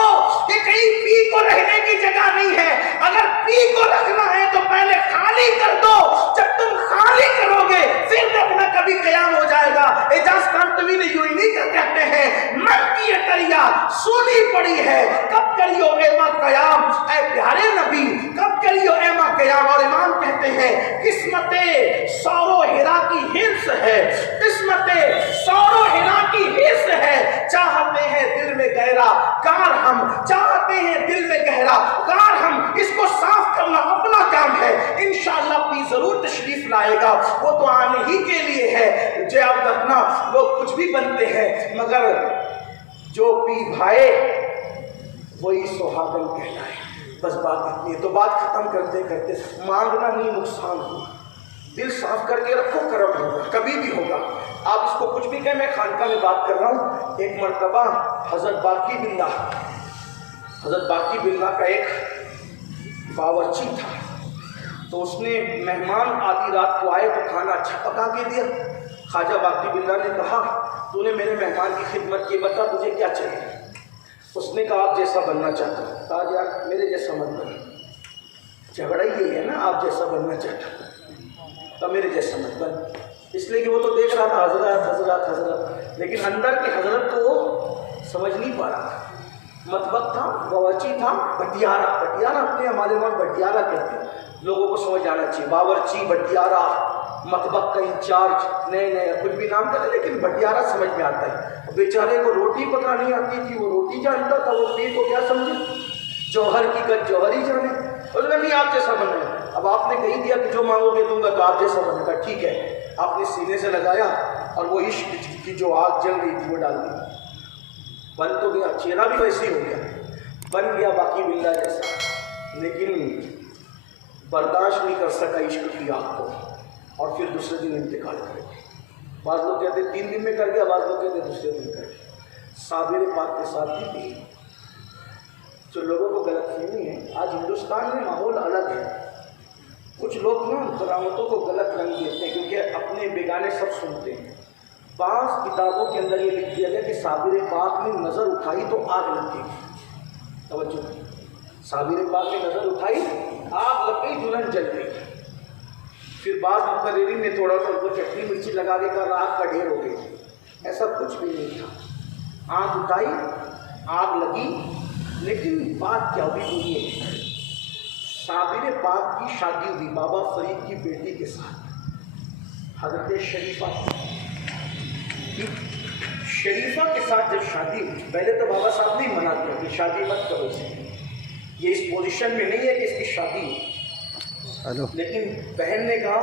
کہ کہیں پی کو رہنے کی جگہ نہیں ہے۔ اگر پی کو رکھنا ہے تو پہلے خالی کر دو، جب تم خالی کرو گے پھر دیکھنا کبھی قیام ہو جائے گا۔ اعجاز کانتوی نے یوں ہی کہتے ہیں، من کی اٹریا سونی پڑی ہے، کب کریو اے ماں قیام اے پیارے نبی، کب کریو اے ماں قیام۔ اور امام کہتے ہیں قسمت سورو ہرا کی حرص ہے، قسمت سورو ہرا کی حرص ہے، چاہتے ہیں دل میں گہرا کار ہم، چاہتے ہیں دل میں گہرا کار ہم، اس کو صاف کرنا اپنا کام ہے۔ انشاءاللہ پی ضرور تشریف لائے گا، وہ تو آنے ہی کے لیے ہے۔ جو آپ رکھنا لوگ کچھ بھی بنتے ہیں، مگر جو پی بھائے وہی سہاگن کہلائے۔ بس بات اتنی ہے، تو بات ختم کرتے کرتے مانگنا نہیں نقصان ہوگا، دل صاف کر کے رکھو، کرم ہوگا، کبھی بھی ہوگا۔ آپ اس کو کچھ بھی کہیں، میں خانقاہ میں بات کر رہا ہوں۔ ایک مرتبہ حضرت باقی باللہ کا ایک باورچی تھا، تو اس نے مہمان آدھی رات کو آئے تو کھانا اچھا پکا کے دیا۔ خواجہ باقی باللہ نے کہا تو نے میرے مہمان کی خدمت کی، بتا تجھے کیا چاہیے؟ اس نے کہا آپ جیسا بننا چاہتا ہوں. کہا یار میرے جیسا مت بنے. جھگڑا یہ ہے نا, آپ جیسا بننا چاہتا ہوں تو میرے جیسا مت بن. اس لیے کہ وہ تو دیکھ رہا تھا حضرت حضرت حضرت, لیکن اندر کی حضرت کو وہ سمجھ نہیں پا رہا تھا. مطبخ تھا, باورچی تھا, بٹیارہ. بٹیارہ اپنے ہمارے وہاں بٹیارہ کہتے ہیں. لوگوں کو سمجھ آنا چاہیے. باورچی, بٹیارہ, مطبخ کا انچارج, نئے نئے کچھ بھی نام کرتے, لیکن بٹیارہ سمجھ میں آتا ہے. بیچارے کو روٹی پکا نہیں آتی تھی, وہ روٹی جانتا تھا. وہ پیر کو کیا سمجھے, جوہر کی گد جوہر ہی جانے. اس نے نہیں آپ جیسا بننا ہے. اب آپ نے کہی دیا کہ جو مانگو گے دوں گا, تو آپ جیسا بنے گا. ٹھیک ہے. آپ نے سینے سے لگایا اور وہ عشق کی جو آگ جل رہی تھی وہ ڈال دی. بن تو گیا, چہرہ بھی ویسے ہی ہو گیا, بن گیا باقی ملا جیسا. لیکن برداشت نہیں کر سکا عشق کی آگ کو, اور پھر دوسرے دن انتقال کر گیا. بعض لوگ کہتے 3 دن میں کر گیا, بعض لوگ کہتے دوسرے دن کر گیا. صابر پاک کے ساتھ بھی تھی. جو لوگوں کو غلط فہمی ہے, آج ہندوستان میں ماحول الگ ہے. کچھ لوگ نا کرامتوں کو غلط رنگ دیتے ہیں کیونکہ اپنے بیگانے سب سنتے ہیں. بعض کتابوں کے اندر یہ لکھ دیا گیا کہ صابر پاک نے نظر اٹھائی تو آگ لگ گئی. توجہ, صابر پاک نے نظر اٹھائی, آگ لگ گئی, دلہن جل گئی. پھر بعض مقررین نے تھوڑا سا وہ چٹنی مرچی لگا کے کہا آگ کا ڈھیر ہو گئی. ایسا کچھ بھی نہیں تھا. آگ اٹھائی, آگ لگی, لیکن بات کیا ہوئی وہ یہ ہے, صابر پاک کی شادی ہوئی بابا فرید کی بیٹی کے ساتھ. حضرت شریفہ کے ساتھ جب شادی ہوئی, پہلے تو بابا صاحب نہیں منع کیا کہ شادی مت کرو سے, یہ اس پوزیشن میں نہیں ہے کہ اس کی شادی ہو. لیکن بہن نے کہا,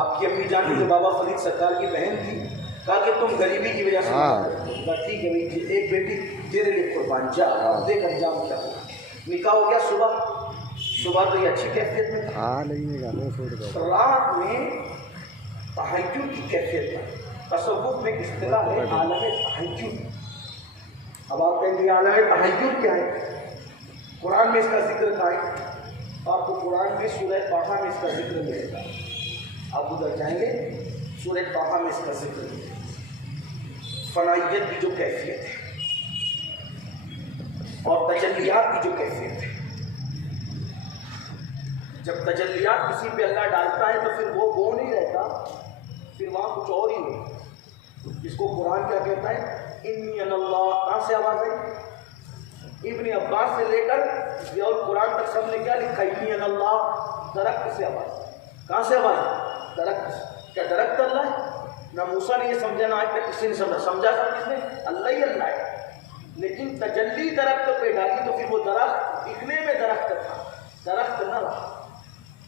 آپ کی امی جان جو بابا فرید سرکار کی بہن تھی, کہا کہ تم غریبی کی وجہ سے ٹھیک ہے بھائی, ایک بیٹی تیرے لیے قربان, جا دیکھ انجام کیا ہوا. نکاح ہو گیا. صبح تو یہ اچھی کیفیت میں تھا. رات میں تہجد کی کیفیت ہے. تصوف میں اصطلاح ہے عالم تہجد. اب آپ کہیں گے عالم تہجد کیا ہے؟ قرآن میں اس کا ذکر تھا. آپ کو قرآن میں سورہ طٰہٰ میں اس کا ذکر ملے گا. آپ ادھر جائیں گے, سورہ طٰہٰ میں اس کا ذکر ملے گا. فنائیت کی جو کیفیت ہے اور تجلیات کی جو کیفیت ہے. جب تجلیات کسی پہ اللہ ڈالتا ہے تو پھر وہ نہیں رہتا, پھر وہاں کچھ اور ہی ہو, جس کو قرآن کیا کہتا ہے, انی انا اللہ. کہاں سے آواز ہے؟ ابن عباس سے لے کر یہ اور قرآن تک سب نے کیا لکھا, انی انا اللہ. درخت سے آواز. کہاں سے آواز ہے؟ درخت. کیا درخت اللہ ہے؟ نہ موسیٰ نے یہ سمجھا, نہ آج تک کسی نے سمجھا تھا کس نے, اللہ ہی اللہ ہے. لیکن تجلی درخت پہ ڈالی تو پھر وہ درخت دکھنے میں درخت تھا, درخت نہ رہا.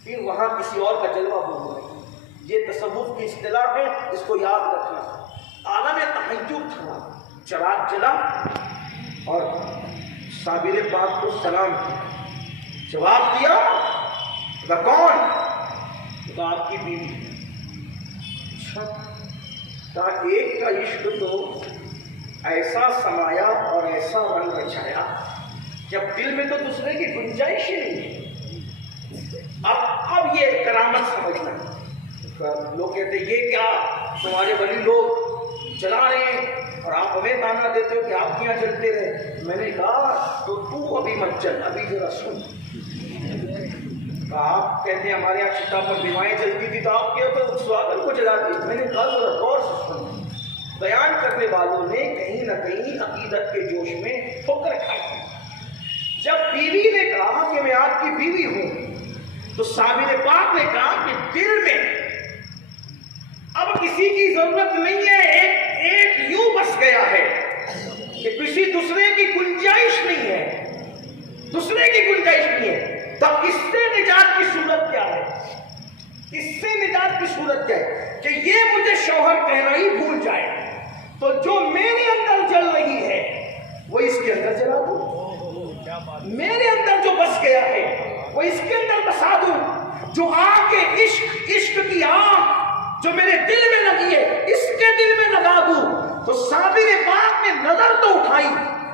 پھر وہاں کسی اور کا جلوہ بولنے لگا. یہ تصوف کی اصطلاح ہے, اس کو یاد رکھنا. عالم تہجد تھا, چراغ جلا اور صابر پاک کو سلام کیا. جواب دیا, کون؟ تو آپ کی بیوی. کہا ایک کا عشق تو ایسا سمایا اور ایسا رنگ بچھایا کہ اب دل میں تو دوسرے کی گنجائش ہی نہیں ہے. اب یہ کرامت سمجھنا. لوگ کہتے ہیں یہ کیا تمہارے ولی لوگ چلا رہے ہیں اور آپ ہمیں تانا دیتے ہو کہ آپ کے یہاں چلتے رہے. میں نے کہا تو ابھی مت چل, ابھی ذرا سن. آپ کہتے ہیں ہمارے یہاں چھٹا پر بیوائیں چلتی تھی تو آپ کیا تو سواگت کو جلا دی. میں نے کہا ذرا غور سے سن. بیان کرنے والوں نے کہیں نہ کہیں عقیدت کے جوش میں ٹھوکر کھائی. جب بیوی نے کہا کہ میں آپ کی بیوی ہوں تو صابر پاک نے کہا کہ دل میں اب کسی کی ضرورت نہیں ہے, ایک یوں بس گیا ہے کہ کسی دوسرے کی گنجائش نہیں ہے, دوسرے کی گنجائش نہیں ہے. تب اس سے نجات کی صورت کیا ہے؟ اس سے نجات کی صورت کیا ہے کہ یہ مجھے شوہر کہنا ہی بھول جائے تو جو میرے اندر جل رہی ہے وہ اس کے اندر جلا دوں. میرے اندر جو بس گیا ہے وہ اس کے اندر بسا دوں. جو آگ عشق کی آگ جو میرے دل میں لگی ہے اس کے دل میں لگا دوں. تو صابر پاک نے نظر تو اٹھائی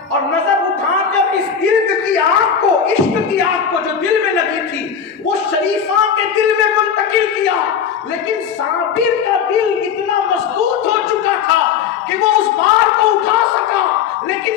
اور نظر اٹھا کر اس دل کی آگ کو, عشق کی آگ کو جو دل میں لگی تھی وہ شریفہ کے دل میں منتقل کیا. لیکن صابر کا دل اتنا مضبوط ہو چکا تھا کہ وہ اس بار کو اٹھا سکا, لیکن